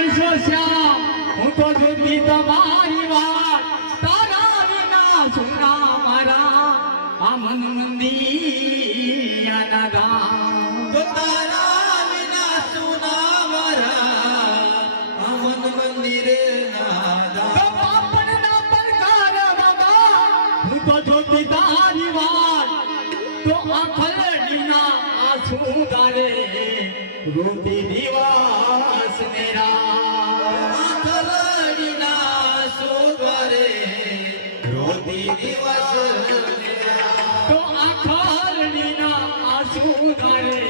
માણસો શ્યા હું તો જોતી તમારી વાત. તારા વિના સોના મારા આ મન મંદિયાના ગામ. તો તારા વિના સોના મારા આ મન મંદિરે જોતી આ ખલડીના આ રૂપી નિવાસ મેરા. શું કરે રોતી દિવસ તો આખારની ના આંસુ કરે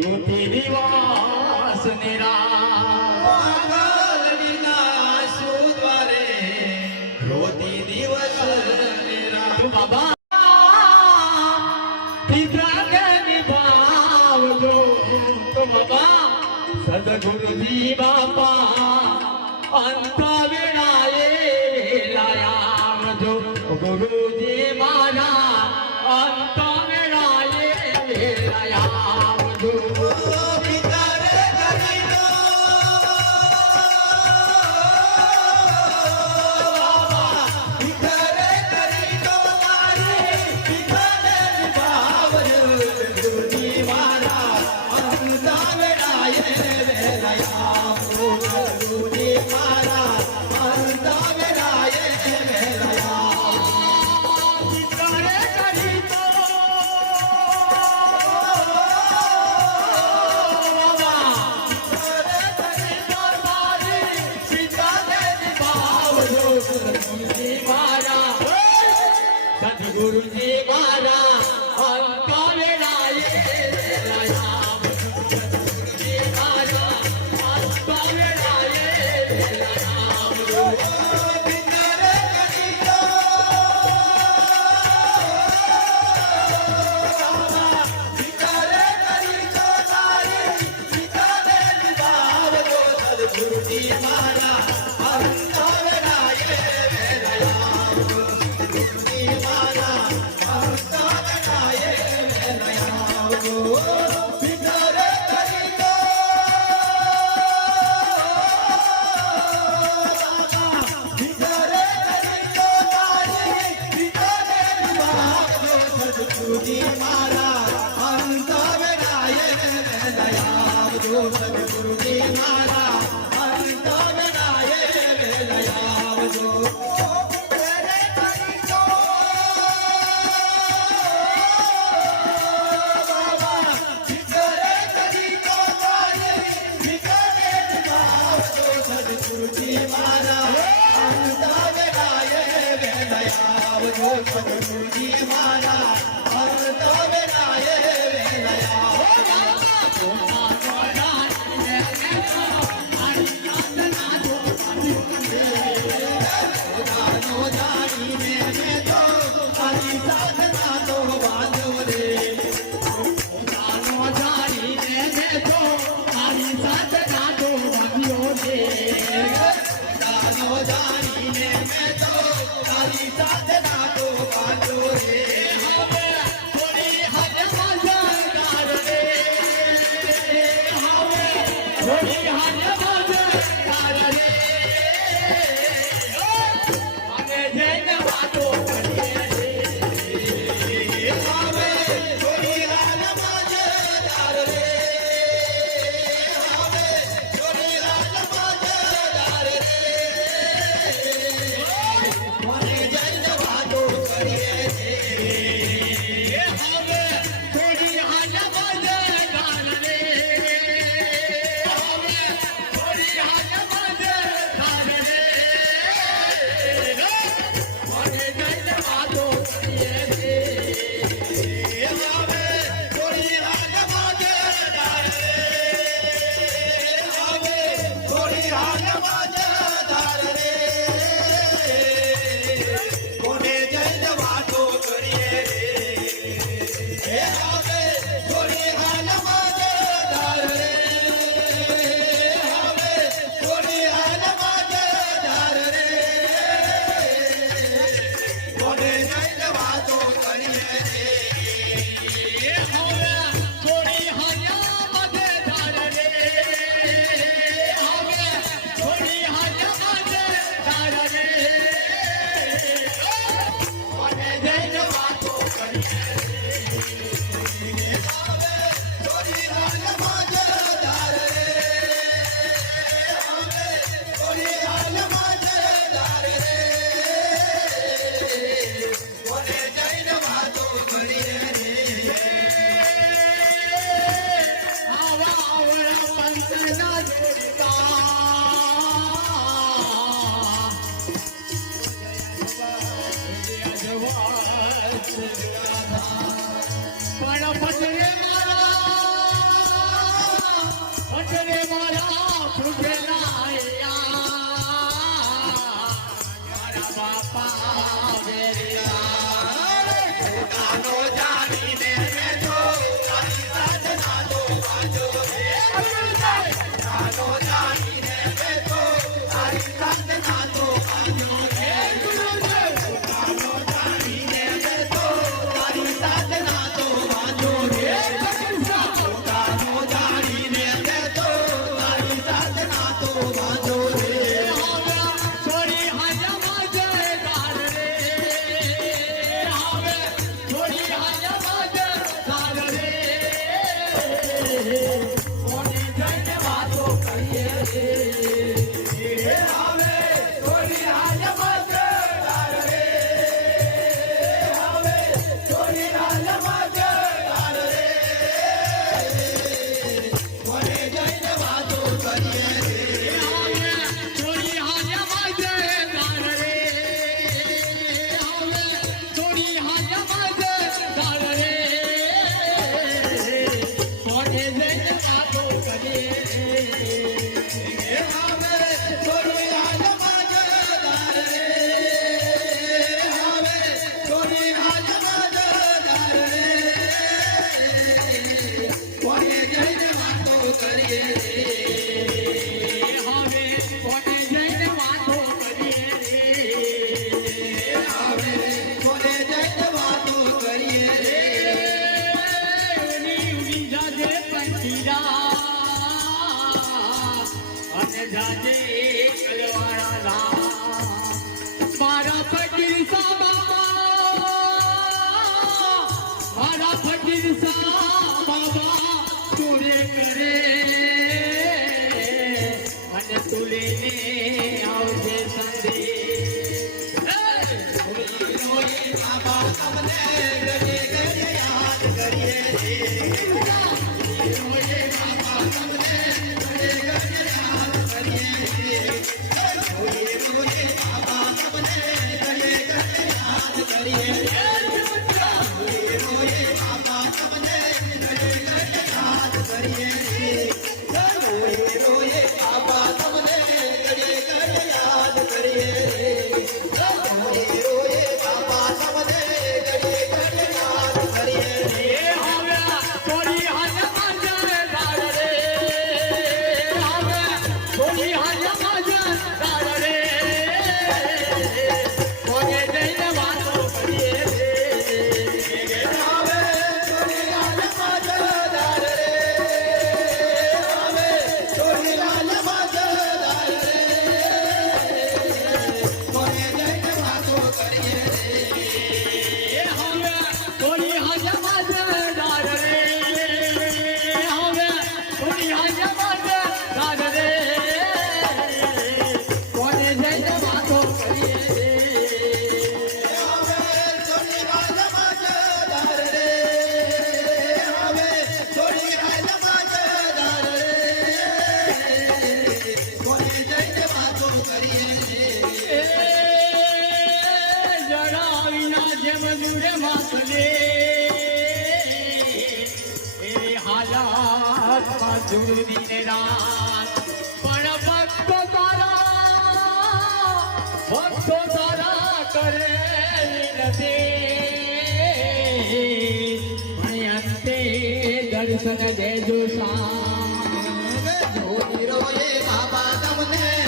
રોતી નિવાસ મેરા. ગુરુજી બાપા અંત વેળાએ લાયા જો ગુરુ गुरुजी महाराज કરીએ. તુલે કરે અને તુલે ને જશે પણ અંતે દર્શન દેજો સા બાબા તમને.